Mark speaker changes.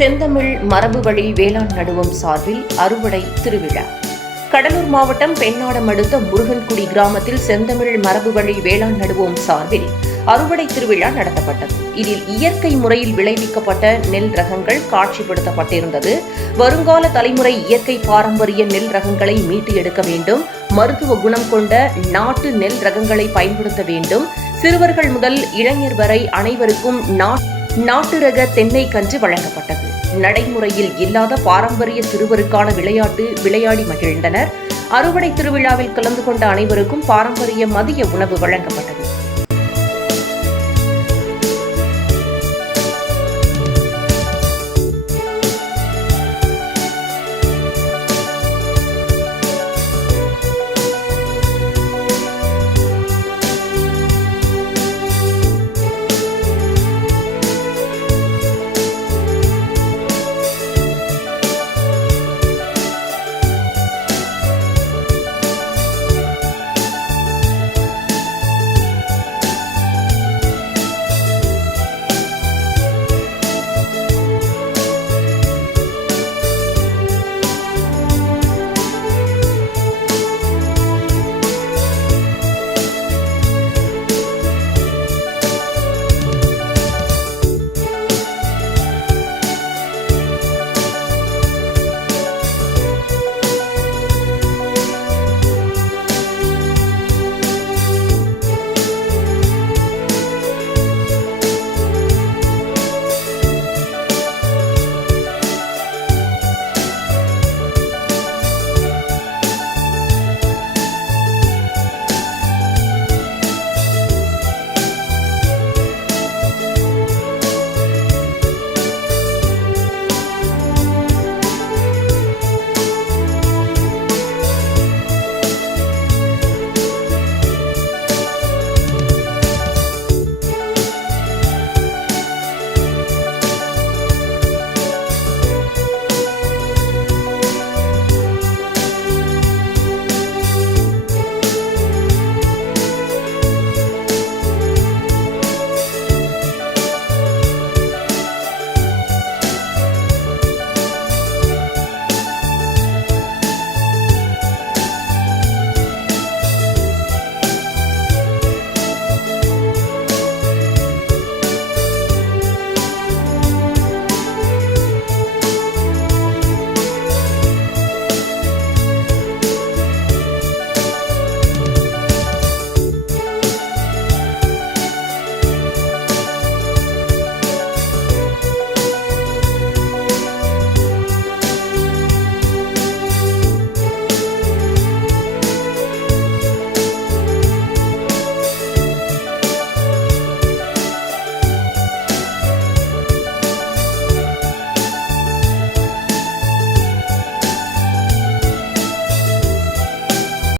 Speaker 1: செந்தமிழ் மரபு வழி வேளாண் நடுவம் சார்பில் அறுவடை திருவிழா. கடலூர் மாவட்டம் பெண்ணாடம் அடுத்த முருகன்குடி கிராமத்தில் செந்தமிழ் மரபு வழி வேளாண் நடுவோம் சார்பில் அறுவடை திருவிழா நடத்தப்பட்டது. இதில் இயற்கை முறையில் விளைவிக்கப்பட்ட நெல் ரகங்கள் காட்சிப்படுத்தப்பட்டிருந்தது. வருங்கால தலைமுறை இயற்கை பாரம்பரிய நெல் ரகங்களை மீட்டு எடுக்க வேண்டும். மருத்துவ குணம் கொண்ட நாட்டு நெல் ரகங்களை பயன்படுத்த வேண்டும். சிறுவர்கள் முதல் இளைஞர் வரை அனைவருக்கும் நாட்டு நாட்டு ரக தென்னை கன்று வழங்கப்பட்டது. நடைமுறையில் இல்லாத பாரம்பரிய சிறுவருக்கான விளையாட்டு விளையாடி மகிழ்ந்தனர். அறுவடை திருவிழாவில் கலந்து கொண்ட அனைவருக்கும் பாரம்பரிய மதிய உணவு வழங்கப்பட்டது.